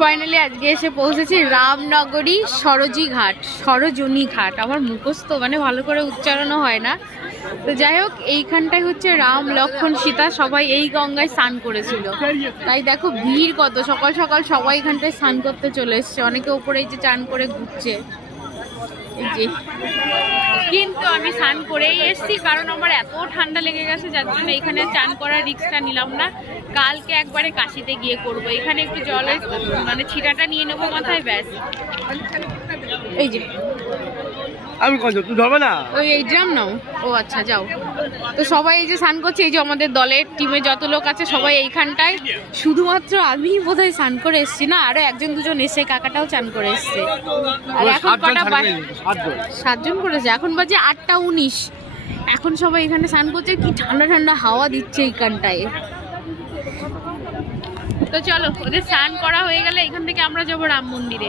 Finally আজকে এসে পৌঁছেছি রামনগরী সরোজনী ঘাট। আমার মুখস্থ মানে ভালো করে উচ্চারণও হয় না। তো যাই হোক, এইখানটায় হচ্ছে রাম লক্ষ্মণ সীতা সবাই এই গঙ্গায় স্নান করেছিল। তাই দেখো ভিড় কত, সকাল সকাল সবাই এখানটায় স্নান করতে চলে এসছে। অনেকে উপরে এই যে চান করে ঘুরছে এই যে। কিন্তু আমি স্নান করেই এসছি, কারণ আমার এত ঠান্ডা লেগে গেছে, যার জন্য এখানে চান করার রিস্কটা নিলাম না। কালকে একবারে কাশিতে গিয়ে করব। এখানে একটু জলের মানে ছিটাটা নিয়ে নেবো মাথায়, ব্যাস। এই যে আমি কত তুই ধরবে না, ওই এই ড্রাম নাও। ও আচ্ছা, যাও। তো সবাই এই যে স্নান করছে, এই যে আমাদের দলের টিমে যত লোক আছে সবাই এইখানটায়। শুধুমাত্র আমি বোধহয় স্নান করে এসছি না, আরো একজন দুজন এসে, কাকাটাও চান করে এসছে। আর এখন কটা 7জন করেছে, এখন বাজে 8টা 19। এখন সবাই এখানে স্নান করছে, কি ঠান্ডা ঠান্ডা হাওয়া দিচ্ছে এইখানটায়। তো চলো, ওদের স্নান করা হয়ে গেলে এখান থেকে আমরা যাবো রাম মন্দিরে।